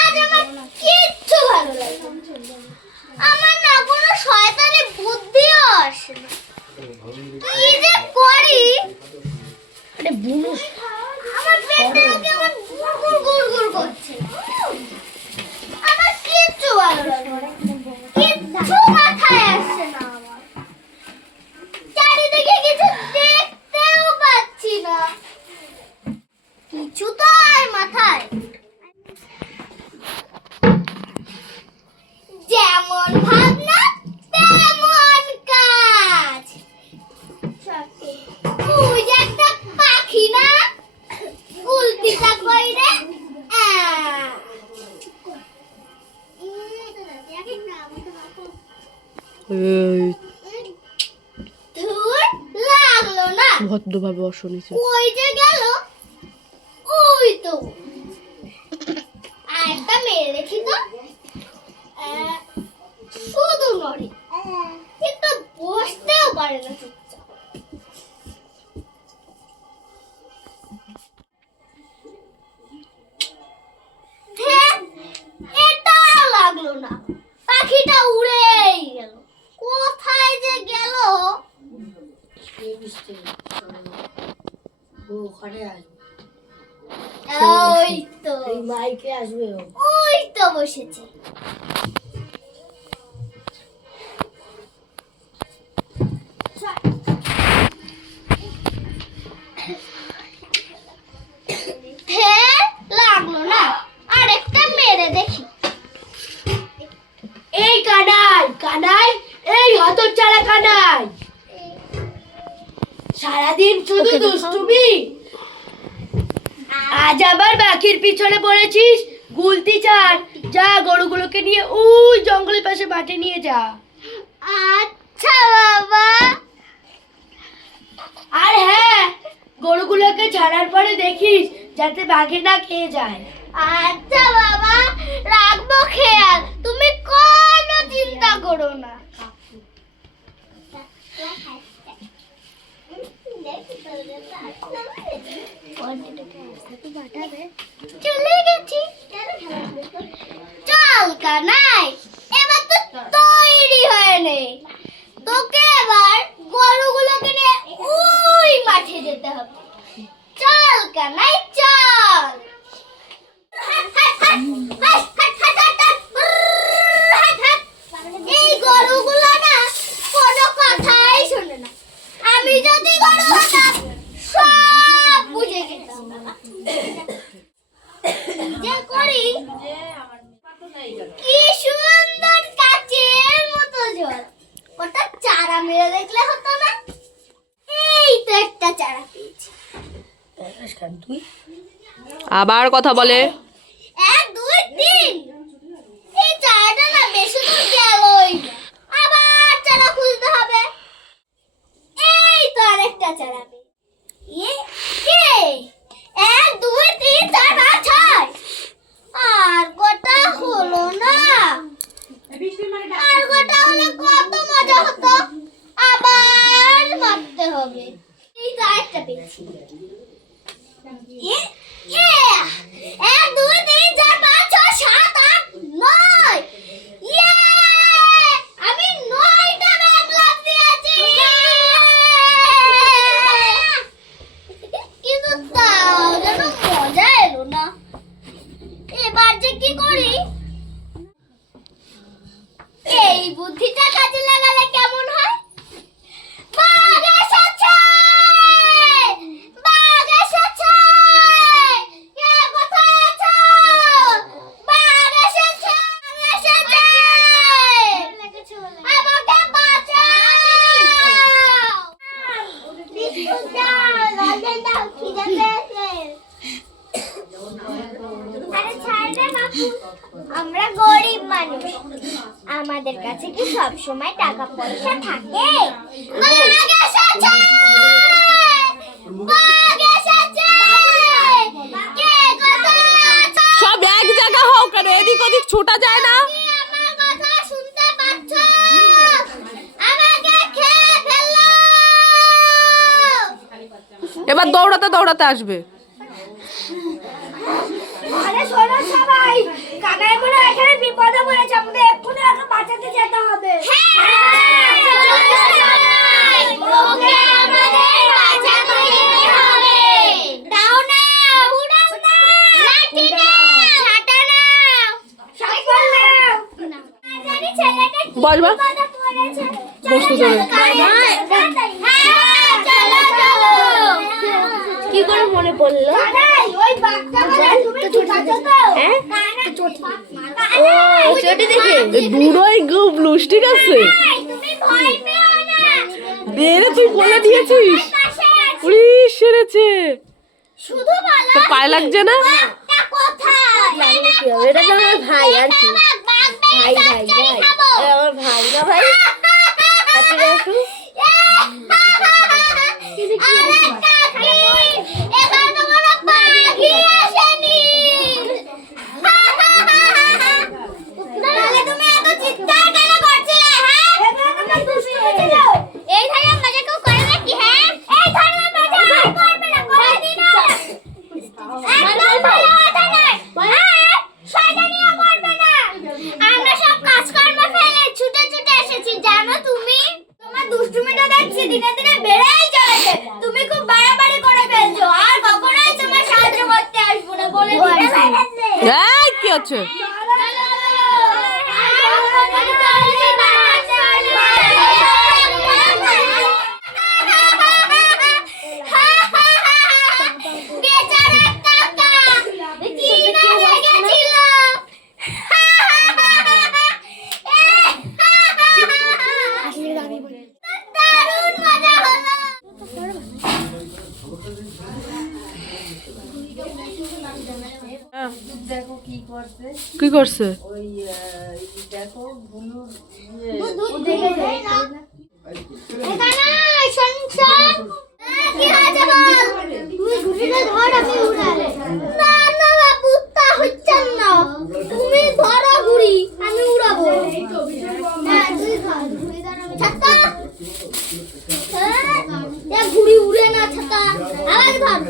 আজ আমার কিচ্ছু ভালো লাগে না। আমার না কোনো শয়তানি বুদ্ধিও আসে না। কি যে করি? আরে বুনু, আমার পেটটা কেমন গুড় গুড় গুড় করছে। আমার কিচ্ছু ভালো লাগে না। কিচ্ছু মাথায় আসছে না আমার। চারিদিকে কিছু দেখতেও পাচ্ছি না। কিছু তো আর মাথায়। যেমন ভাবনা তেমন কাজ। তুই যে একটা পাখি না, উল্টিটা কইরে ধুর লাগলো না। ভদ্রভাবে অশুনিছে। কই যে গেল? ওই তো আরেকটা মেরে দেখি তো। শুধু নড়ে, কিন্তু বসতেও পারে না চুপচাপ। এটা লাগলো না, পাখিটা উড়েই গেল। কোথায় যে গেল? ওই তো মাইকে আসবে। ওই তো বসেছে। লাগলো না, আরেকটা মেরে দেখি। এই কানাই কানাই, এই হতচ্ছাড়া কানাই, সারাদিন শুধু দুষ্টুমি। আজ আবার বাকির পিছনে পড়েছিস। গুলতি চার, যা গরুগুলোকে নিয়ে ওই জঙ্গলের পাশে মাঠে নিয়ে যা। আচ্ছা বাবা। আর হ্যাঁ, গরুগুলোকে ছাড়ার পরে দেখিস যাতে বাঘে না খেয়ে যায়। আচ্ছা বাবা, রাখবো খেয়াল, তুমি কোনো চিন্তা করো না। চলে গেছি। চল কানাই, এবার তো তৈরি হয়ে নে। তোকে এবার গরুগুলোকে নিয়ে ওই মাঠে যেতে হবে। চল কানাই চল। এই গরুগুলো না কোনো কথাই শোনে না। আমি যদি গরু হতাম সব বুঝে যেতাম। যে করি কি সুন্দর কাচের মতো জল। ওটা চারা মেরে দেখলে হতো না? এই তো একটা চারা পেয়েছি। আবার কথা বলে। 1 2 3। এই চারাটা না বেশি দূর গেলই না। আবার চারা খুঁজতে হবে। এই তো আরেকটা চারা পেয়েছি। কে 1 2 3 4 5 6। আর গোটা হলো না। আর গোটা হলে কত মজা হতো। আবার মারতে হবে। এই তো আরেকটা পেয়েছি। 1 2 3 4 5 6 7 8 9। ইয়ে! আমি 9টা ব্যাগ লাভ দিয়েছি। কিন্তু তাও যেন মজা এলো না। এবার যে কি করি? এই বুদ্ধিটা কাজে লাগালে কেমন হয়? বাঘ এসেছে! বাঘ এসেছে! কে কোথায় আছো? বাঘ এসেছে! বাঘ এসেছে! আমাকে বাঁচাও! বিস্কুট দাও, লজেন্স দাও, খিদে পেয়েছে। আরে ছাড় রে বাপু, আমরা গরিব মানুষ, আমাদের কাছে কি সব সময় টাকা পয়সা থাকে? বাঘ এসেছে! বাঘ এসেছে! কে কোথায় আছো? সব এক জায়গা হোক, কেন এদিক ওদিক ছুটা যায় না? কি আমার কথা শুনতে পাচ্ছ? আমাকে খেয়ে ফেললো! এবার দৌড়াতে দৌড়াতে আসবে। আরে শোনো সবাই, কানাই বলে এখানে বিপদে পড়েছে, আমাদের এক্ষুনি ওকে বাঁচাতে যেতে হবে। ওকে আমাদের বাঁচাতে হবে। দাও না, উড়াও না, লাঠি নাও, ছাতা নাও, সাইকেল নাও। জানি ছেলেটা কি বল বা। বিপদে পড়েছে। বসতে চলো। হ্যাঁ, চলো চলো। কি করে মনে পড়লো? কানাই, ওই বাঘটা বলে তুমি ছুটাছো তো? হ্যাঁ? ও চটি দেখে দূরই গুবলুস, ঠিক আছে? তুমি ভয় পেও না। দে রে, তুই বলে দিয়েছিস। পাশে আছি। উড়ি সেরেছে। শুধু বলো তোর পায়ে লাগছে না? বাঘটা কোথায়? কি হবে? এটা তো আমার ভাই আর কি। বাঘ ভাই ভাই ভাই আমার ভাই না ভাই। হাতি রাখু। আমরা সব কাজকর্ম ফেলে ছুটে ছুটে এসেছি, জানো তুমি? তোমার দুষ্টুমিটা দেখছি দিনে দিনে বেড়েই চলেছে। তুমি খুব বাড়াবাড়ি করে ফেলছো, আর কখনোই তোমার সাহায্য করতে আসবো না বলে দিতে। এই কি হচ্ছে? বেচারা কাকা, কি না লেগেছিল। দারুণ মজা হলো। কি করছে? তুমি ধরো ঘুড়ি, আমি উড়াবো। ঘুড়ি উড়ে না ছাতা, আবার ধর।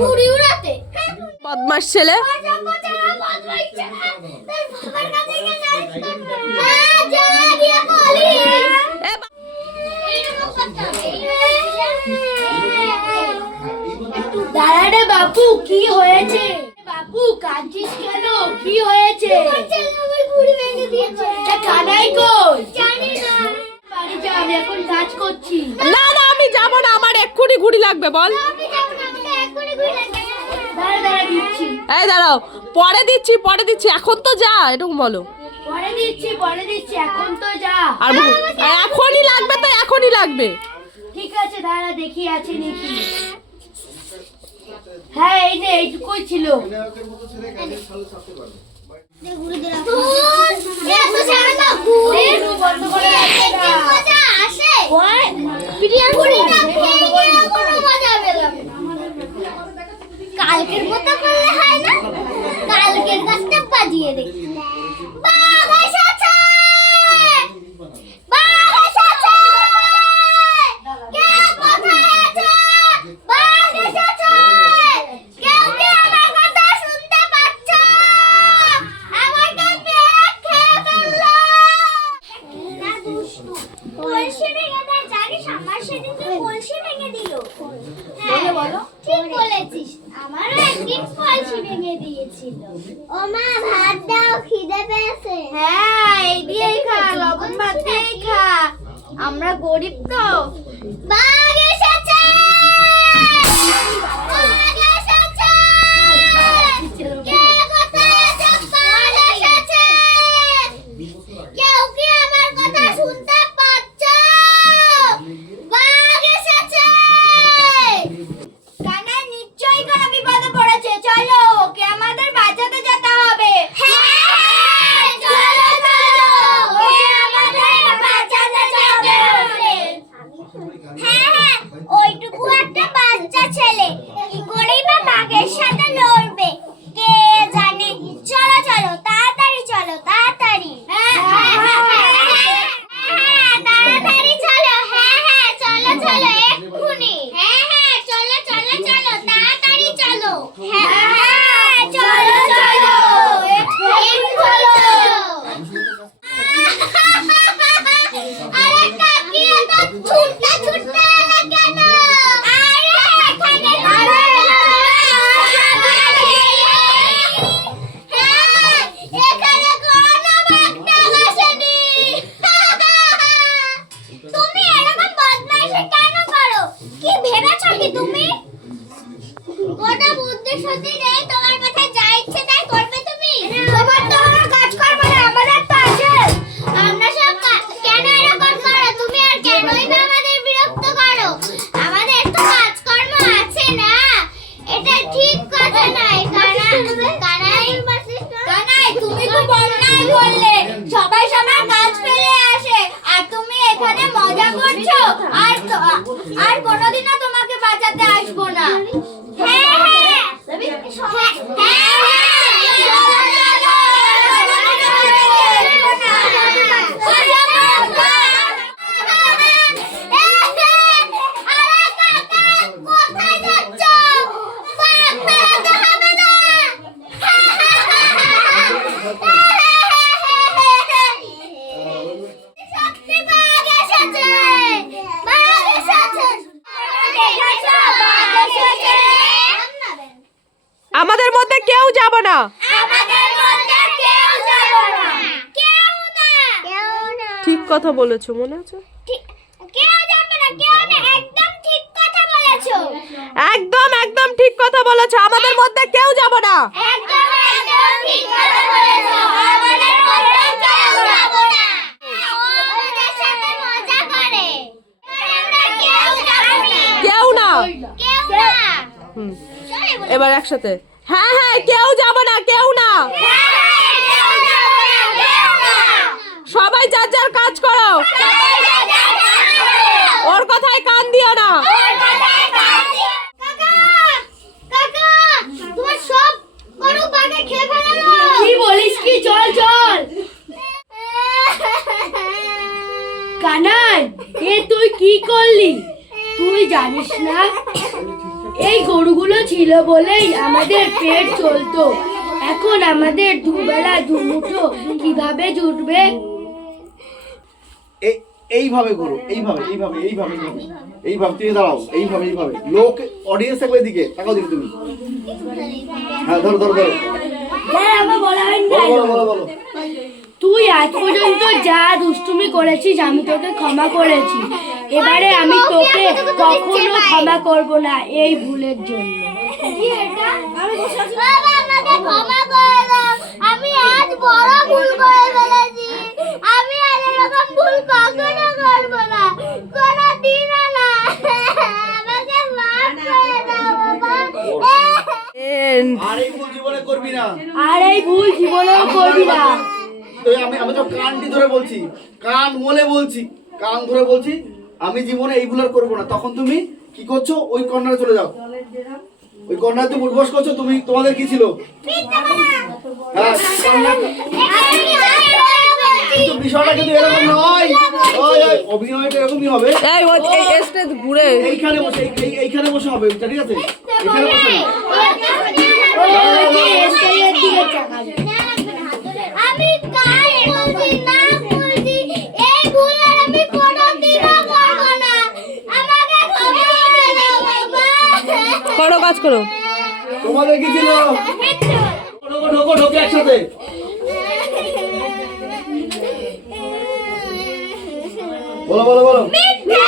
ঘুড়ি উড়াতে বদমাস ছেলে। এ বা- দাঁড়ারে বাপু, কি হয়েছে? বাপু কাঁদছিস কেন? কি হয়েছে? তা কানাই কই? বাড়ি যা, আমি এখন কাজ করছি। না না, আমি যাব না, আমার এক্ষুনি ঘুড়ি লাগবে। বল। দাঁড়া দাঁড়া দিচ্ছি, এই দাঁড়াও, পরে দিচ্ছি পরে দিচ্ছি, এখন তো যা, এরকম বলো। পরে দিচ্ছি, এখন তো যা। আর এখনই লাগবে তো এখনই লাগবে। ঠিক আছে দাঁড়া, দেখি আছে নাকি। হ্যাঁ এই যে এইটুকুই ছিল। বন্ধ করে রাখো না। কালকের মতো করলে হয় না, কালকের গাছটা বাজিয়ে দেখি। বাঘ এসেছে! বাঘ এসেছে! কে কোথায় আছে? বাঘ এসেছে! কেউ কি আমার কথা শুনতে পাচ্ছ? আমাকে পেয়ে খেয়ে ফেললো! না দুষ্টু, কলসি ভেঙে দেয়, জানিস আমার সেদিন তো কলসি ভেঙে দিল। হ্যাঁ বলো, ঠিক বলেছিস, আমারও একদিন কলসি ভেঙে দিয়েছিল। ও মা, ভাত দাও, খিদে পেয়েছে। হ্যাঁ এই দিয়েই খা, লবণ ভাত দিয়েই খা, আমরা গরিব তো। বাঘ এসেছে! বাঘ এসেছে! কে কোথায় আছে? বাঘ এসেছে! কেউ কি আমার কথা শুনতে পাচ্ছ? বাঘ এসেছে! কানা নিশ্চয়ই কোনো বিপদে পড়েছে, চলো ওকে আমাদের বাঁচাতে যেতে হবে। হ্যাঁ, চলো চলো, ওকে আমাদের বাঁচাতে যেতে হবে। হ্যাঁ হ্যাঁ, ওইটুকু একটা বাচ্চা ছেলে কি করেই বা বাঘের সাথে লড়বে কে জানে। চলো চলো, তাড়াতাড়ি চলো, তাড়াতাড়ি। হ্যাঁ হ্যাঁ হ্যাঁ, তাড়াতাড়ি চলো। হ্যাঁ হ্যাঁ, চলো আর কোনোদিনও তোমাকে বাঁচাতে আসবো না। হ্যাঁ হ্যাঁ কোথায় যাচ্ছ? শক্তি বাঘ এসেছে, বাঘ এসেছে। আমাদের মধ্যে কেউ যাব না। আমাদের মধ্যে কেউ যাবে না। কেউ না। কেউ না। ঠিক কথা বলেছো, মনে আছে? কেউ যাবে না, কেউ না। একদম ঠিক কথা বলেছো। একদম একদম ঠিক কথা বলেছো, আমাদের মধ্যে কেউ যাব না। একদম একদম ঠিক কথা বলেছো। আমাদের মধ্যে কেউ যাবে না। ওদের সাথে মজা করে। আমরা কেউ যাবে না। কেউ না। কেউ না। হুম, সবাই বলো। এবার একসাথে। হ্যাঁ হ্যাঁ, কেউ যাব না, কেউ না। কেউ যাবে না, কেউ না। সবাই যার যার কাজ করো, সবাই যাবে না। ওর কথায় কান দিও না। কাকা, কাকা, তোমার সব গরু বাঘে খেয়ে ফেলালো। কি বলিস কি? চল চল কানাই, এ তুই কি করলি? তুই জানিস না এই গরুগুলো ছিল বলেই আমাদের পেট চলতো। এখন আমাদের দুবেলা দুমুঠো কিভাবে জুটবে? এইভাবে করো, এইভাবে এইভাবে এইভাবে এইভাবে এইভাবে তুমি দাঁড়াও, এইভাবে এইভাবে লোক অডিয়েন্স থাকবে এদিকে তাকাও দিকে তুমি। হ্যাঁ ধরো ধরো ধরো, আমার বলা হয়নি। বলো বলো বলো বলো। তুই আজ পর্যন্ত যা দুষ্টুমি করেছিস আমি তোকে ক্ষমা করেছি। এবারে আমি তোকে কখনো ক্ষমা করব না এই ভুলের জন্য। বাবা, আমাকে ক্ষমা করে দাও। আমি আজ বড় ভুল করে ফেলেছি। আমি আর এরকম ভুল কখনো করব না, কোনোদিনও না। আমাকে মাফ করে দাও বাবা। আর এই ভুল জীবনে করবি না। আর এই ভুল জীবনেও করবি না। তো আমি তো কানটি ধরে বলছি, কান মলে বলছি, কান ধরে বলছি আমি জীবনে এই ভুল আর করবো না। তখন তুমি কি করছো? ওই কর্নারে চলে যাও। ওই কর্নারে তুমি উঠবস করছো। তুমি তোমাদের কি ছিল? হ্যাঁ কর্নার। কিন্তু বিষয়টা কিন্তু এরকম নয়। ওই ওই অভিনয়টা এরকমই হবে। এই ও এই স্টেজ ঘুরে এইখানে বসে এইখানে বসে হবে, ঠিক আছে? এখানে বসে না। আমি কাল বলছি না বলছি এই ভুল আর আমি কোনোদিনও করব না। আমাকে ক্ষমা করে দাও বাবা। করো, কাজ করো। তোমাদের কি ছিল? ঢোকো ঢোকো ঢোকে একসাথে। বলো বলো বলো। মিথ্যা